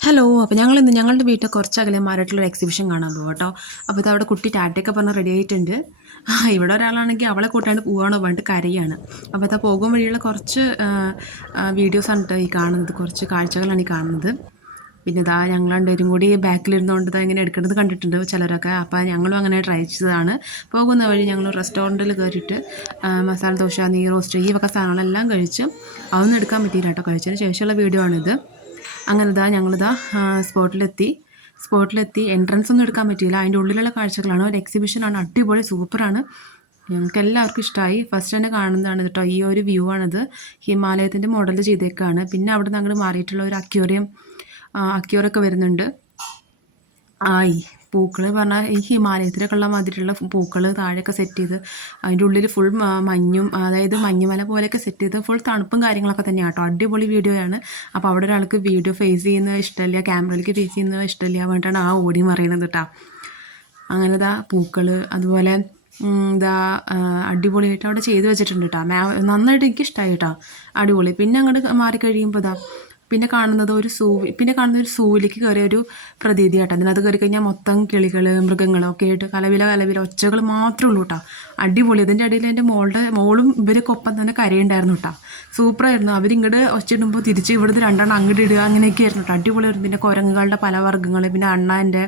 Hello. അപ്പോൾ ഞങ്ങളിന്ന് ഞങ്ങളുടെ വീട്ടിൽ കുറച്ചകലെ മാറിയിട്ടുള്ളൊരു എക്സിബിഷൻ കാണാൻ പോകും കേട്ടോ. അപ്പോൾ ഇത് അവിടെ കുട്ടി ടാറ്റയൊക്കെ പറഞ്ഞ് റെഡി ആയിട്ടുണ്ട്. ഇവിടെ ഒരാളാണെങ്കിൽ അവളെ കൂട്ടാണ്ട് പോവാണോ പറഞ്ഞിട്ട് കരയാണ്. അപ്പോൾ ഇതാ പോകും വഴിയുള്ള കുറച്ച് വീഡിയോസാണ് കേട്ടോ ഈ കാണുന്നത്, കുറച്ച് കാഴ്ചകളാണ് ഈ കാണുന്നത്. പിന്നെ ഇതാ ഞങ്ങൾ രണ്ടുപേരും കൂടി ബാക്കിലിരുന്നുകൊണ്ട് ഇതാ ഇങ്ങനെ എടുക്കുന്നത് കണ്ടിട്ടുണ്ട് ചിലരൊക്കെ. അപ്പോൾ ഞങ്ങളും അങ്ങനെ ട്രൈ ചെയ്തതാണ്. പോകുന്ന വഴി ഞങ്ങൾ റെസ്റ്റോറൻറ്റിൽ കയറിയിട്ട് മസാല ദോശ, നെയ് റോസ്റ്റ് ഈ വക സാധനങ്ങളെല്ലാം കഴിച്ച് അതൊന്നും എടുക്കാൻ പറ്റിയില്ല കേട്ടോ. കഴിച്ചതിന് ശേഷമുള്ള വീഡിയോ ആണിത്. അങ്ങനെ ഞങ്ങളിതാ സ്പോട്ടിലെത്തി എൻട്രൻസ് ഒന്നും എടുക്കാൻ പറ്റിയില്ല. അതിൻ്റെ ഉള്ളിലുള്ള കാഴ്ചകളാണ്. ഒരു എക്സിബിഷനാണ്, അടിപൊളി സൂപ്പറാണ്. ഞങ്ങൾക്ക് എല്ലാവർക്കും ഇഷ്ടമായി. ഫസ്റ്റ് തന്നെ കാണുന്നതാണ് കേട്ടോ ഈ ഒരു വ്യൂ ആണിത്. ഹിമാലയത്തിൻ്റെ മോഡൽ ചെയ്തേക്കാണ്. പിന്നെ അവിടെ നിന്ന് അങ്ങോട്ട് മാറിയിട്ടുള്ള ഒരു അക്യോറൊക്കെ വരുന്നുണ്ട്. പൂക്കൾ പറഞ്ഞാൽ ഈ ഹിമാലയത്തിലൊക്കെ ഉള്ള മാതിരിയുള്ള പൂക്കൾ താഴെയൊക്കെ സെറ്റ് ചെയ്ത് അതിൻ്റെ ഉള്ളിൽ ഫുൾ മഞ്ഞും, അതായത് മഞ്ഞുമല പോലെയൊക്കെ സെറ്റ് ചെയ്ത് ഫുൾ തണുപ്പും കാര്യങ്ങളൊക്കെ തന്നെയാണ് കേട്ടോ. അടിപൊളി വീഡിയോയാണ്. അപ്പോൾ അവിടെ ഒരാൾക്ക് വീഡിയോ ഫേസ് ചെയ്യുന്നത് ഇഷ്ടമില്ല, ക്യാമറയിലേക്ക് ഫേസ് ചെയ്യുന്നത് ഇഷ്ടമില്ല വേണ്ടിയിട്ടാണ് ഓടി മറിയുന്നത് കേട്ടോ. അങ്ങനെ പൂക്കൾ അതുപോലെ അടിപൊളിയായിട്ട് അവിടെ ചെയ്ത് വെച്ചിട്ടുണ്ട് കേട്ടോ. നന്നായിട്ട് എനിക്കിഷ്ടമായി കേട്ടോ, അടിപൊളി. പിന്നെ അങ്ങോട്ട് മാറിക്കഴിയുമ്പോൾ പിന്നെ കാണുന്നത് ഒരു സൂവിലേക്ക് കയറിയ ഒരു പ്രതീതി കേട്ടോ. അതിനകത്ത് കയറി കഴിഞ്ഞാൽ മൊത്തം കിളികൾ, മൃഗങ്ങളൊക്കെ ആയിട്ട് കലവില ഒച്ചകൾ മാത്രമേ ഉള്ളൂ കേട്ടോ. അടിപൊളി. അതിൻ്റെ ഇടയിൽ എൻ്റെ മോളും ഇവരൊക്കെ ഒപ്പം തന്നെ കരയുണ്ടായിരുന്നു കേട്ടോ. സൂപ്പറായിരുന്നു. അവരിങ്ങോട്ട് ഒച്ചിടുമ്പോൾ തിരിച്ച് ഇവിടുന്ന് രണ്ടെണ്ണം അങ്ങോട്ട് ഇടുക, അങ്ങനെയൊക്കെ ആയിരുന്നു കേട്ടോ. അടിപൊളിയായിരുന്നു. പിന്നെ കുരങ്ങുകളുടെ പല വർഗ്ഗങ്ങൾ, പിന്നെ അണ്ണാൻ്റെ,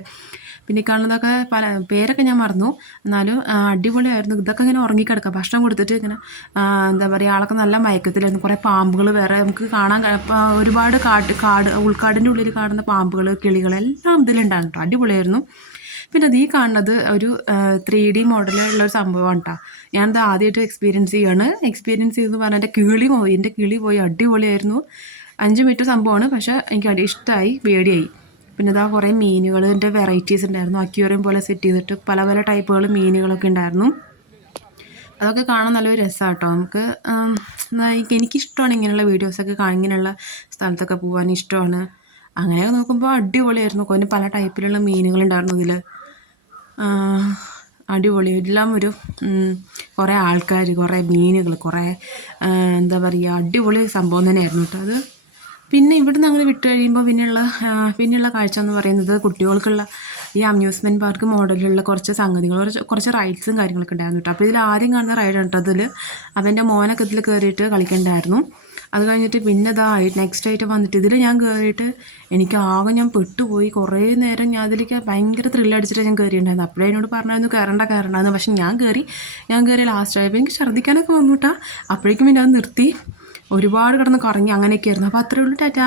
പിന്നെ കാണുന്നതൊക്കെ പല പേരൊക്കെ ഞാൻ മറന്നു, എന്നാലും അടിപൊളിയായിരുന്നു. ഇതൊക്കെ ഇങ്ങനെ ഉറങ്ങിക്കിടക്കുക, ഭക്ഷണം കൊടുത്തിട്ട് ഇങ്ങനെ എന്താ പറയുക, ആളൊക്കെ നല്ല മയക്കത്തിലായിരുന്നു. കുറേ പാമ്പുകൾ വേറെ നമുക്ക് കാണാൻ, ഒരുപാട് ഉൾക്കാടിൻ്റെ ഉള്ളിൽ കാണുന്ന പാമ്പുകൾ, കിളികളെല്ലാം ഇതിലുണ്ടാകും കേട്ടോ. അടിപൊളിയായിരുന്നു. പിന്നെ ഈ കാണുന്നത് ഒരു 3D മോഡലുള്ളൊരു സംഭവമാണ് കേട്ടോ. ഞാനത് ആദ്യമായിട്ട് എക്സ്പീരിയൻസ് ചെയ്തെന്ന് പറഞ്ഞാൽ എൻ്റെ കിളി പോയി. അടിപൊളിയായിരുന്നു. 5 മീറ്റർ സംഭവമാണ്, പക്ഷേ എനിക്ക് ഇഷ്ടമായി, പേടിയായി. പിന്നെ കുറേ മീനുകളിൻ്റെ വെറൈറ്റീസ് ഉണ്ടായിരുന്നു. അക്വേറിയം പോലെ സെറ്റ് ചെയ്തിട്ട് പല പല ടൈപ്പുകൾ മീനുകളൊക്കെ ഉണ്ടായിരുന്നു. അതൊക്കെ കാണാൻ നല്ലൊരു രസമാണ് കേട്ടോ. എനിക്കിഷ്ടമാണ് ഇങ്ങനെയുള്ള വീഡിയോസൊക്കെ ഇങ്ങനെയുള്ള സ്ഥലത്തൊക്കെ പോകാൻ ഇഷ്ടമാണ്. അങ്ങനെയൊക്കെ നോക്കുമ്പോൾ അടിപൊളിയായിരുന്നു. కొన్ని പല ടൈപ്പിലുള്ള മീനുകളുണ്ടായിരുന്നു ഇതിൽ. അടിപൊളി. എല്ലാം ഒരു കുറേ ആൾക്കാർ, കുറേ മീനുകൾ, കുറേ എന്താ പറയുക, അടിപൊളി സംഭവം തന്നെയായിരുന്നു കേട്ടോ അത്. പിന്നെ ഇവിടുന്ന് ഞങ്ങൾ വിട്ട് കഴിയുമ്പോൾ പിന്നെയുള്ള കാഴ്ച എന്ന് പറയുന്നത് കുട്ടികൾക്കുള്ള ഈ അമ്യൂസ്മെൻറ്റ് പാർക്ക് മോഡലുള്ള കുറച്ച് സംഗതികൾ, കുറച്ച് റൈഡ്സും കാര്യങ്ങളൊക്കെ ഉണ്ടായിരുന്നു കേട്ടോ. അപ്പോൾ ഇതിൽ ആദ്യം കാണുന്ന റൈഡ് കേട്ടോ. അതിൽ അവൻ്റെ മോനൊക്കെ ഇതിൽ കയറിയിട്ട് കളിക്കണ്ടായിരുന്നു. അത് കഴിഞ്ഞിട്ട് പിന്നെ നെക്സ്റ്റ് ആയിട്ട് വന്നിട്ട് ഇതിൽ ഞാൻ കയറിയിട്ട് ഞാൻ പെട്ടുപോയി. കുറേ നേരം ഞാൻ അതിലേക്ക് ഭയങ്കര ത്രില്ലടിച്ചിട്ട് ഞാൻ കയറിയിട്ടുണ്ടായിരുന്നു. അപ്പോഴേ എന്നോട് പറഞ്ഞായിരുന്നു കയറണ്ടെന്ന്. പക്ഷെ ഞാൻ കയറി ലാസ്റ്റ് ആയപ്പോൾ എനിക്ക് ഛർദ്ദിക്കാനൊക്കെ വന്നു കേട്ടോ. അപ്പോഴേക്കും പിന്നെ അത് നിർത്തി. ഒരുപാട് കിടന്ന് കറങ്ങി, അങ്ങനെയൊക്കെ ആയിരുന്നു. അപ്പോൾ അത്രയേ ഉള്ളൂ. ടാറ്റാ.